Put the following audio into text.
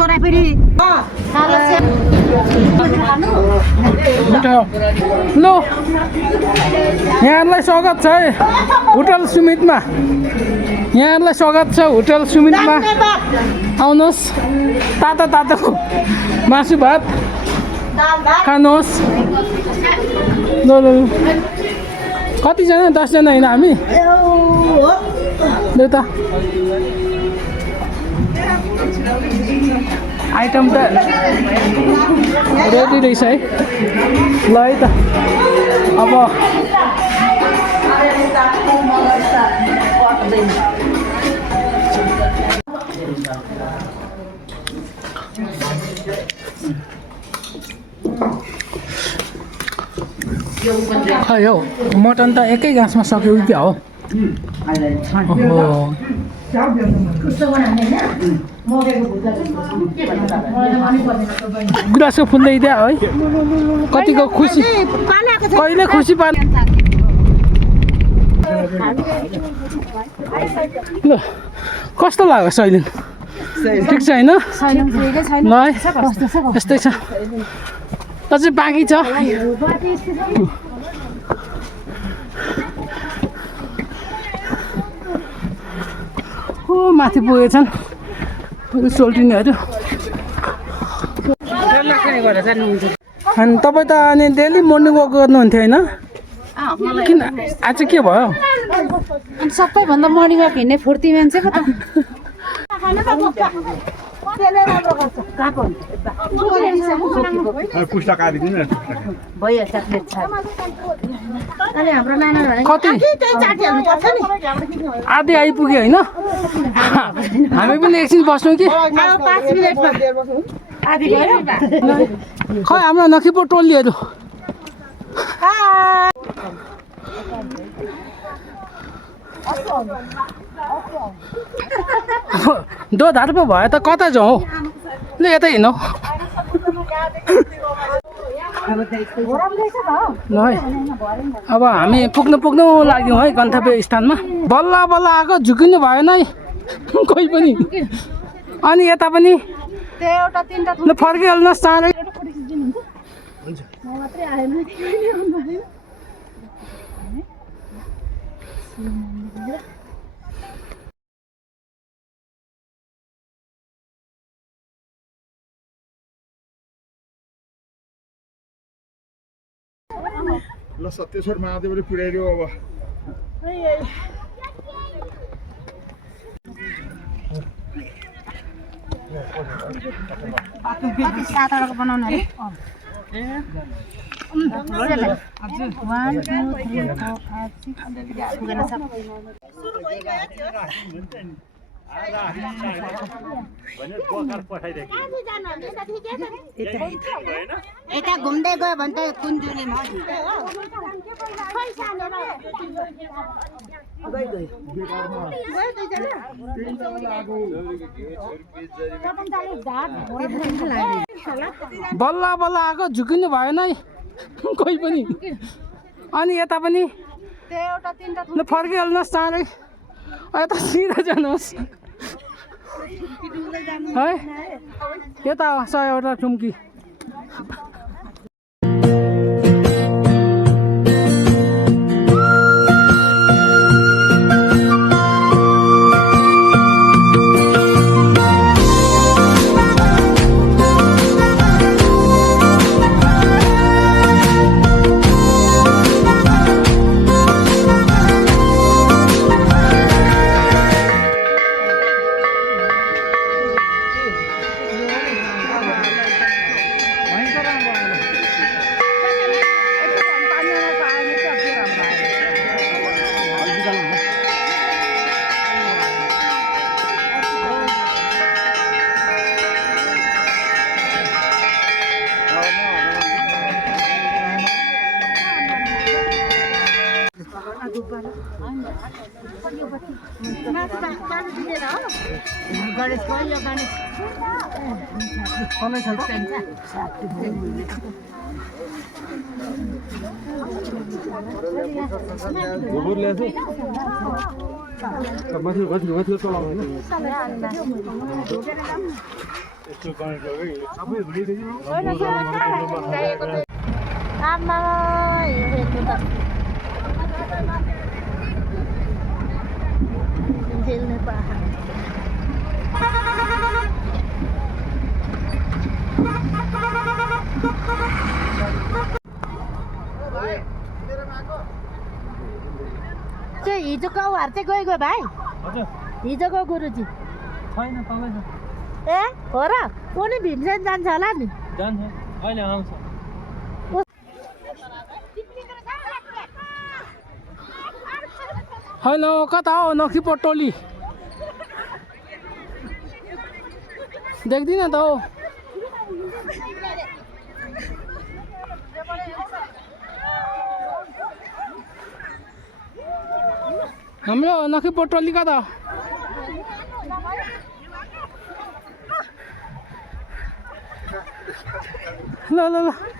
छोरा फेरि लो यहाँलाई स्वागत छ है होटल सुमितमा यहाँलाई स्वागत छ होटल सुमितमा आउनुहोस् तातो तातो मासु भात खानुहोस् ल ल कतिजना 10 जना हैन हामी ल त आइटम त रेडी रहेछ है ल है त अब खै हौ मटन त एकै गाँसमा सक्यो कि क्या हो गुराँसको फुल्दै त्यहाँ है कतिको खुसी कहिले खुसी पार्ने ल कस्तो लाग्यो सैलिन ठिक छ होइन ल है यस्तै छ अझै बाँकी छ ओ माथि पुगेछन् सोल्टिनीहरू अनि तपाईँ त अनि डेली मर्निङ वक गर्नुहुन्थ्यो होइन किन आज के भयो सबैभन्दा मर्निङ वक हिँड्ने फुर्ती मान्छेको त आधी आइपुग्यो होइन हामी पनि एकछिन बस्छौँ कि खै हाम्रो नखिपो टोलीहरू दोधार पो भयो त कता जाउँ ल यतै हिँडौँ ल है अब हामी पुग्नु लाग्यौँ है गन्तव्य स्थानमा बल्ल बल्ल आएको झुकिनु भएन है कोही पनि अनि यता पनि ल फर्किहाल्नुहोस् चाँडै ल सत्येश्वर महादेवले पुर्याइदियो अब बनाउनु अरे यता घुम्दै गयो भने त कुन्जुले बल्ल बल्ल आएको झुकिनु भएन है कोही पनि अनि यता पनि ल फर्किहाल्नुहोस् चाँडै यता सिधा जानुहोस् है यता 100वटा टुम्की आमा यो हेर्नु त खेल्ने पाखा चाहिँ हिजोको औहार चाहिँ गयो भाइ हिजोको गुरुजी छैन तलै छ ए हो र उनी भीमसेन जान्छ होला नि जान्छ अहिले आउँछ हेलो कता हो नखी पटोली देख्दिन त हो हाम्रो नखी पटोली कता ल ल ल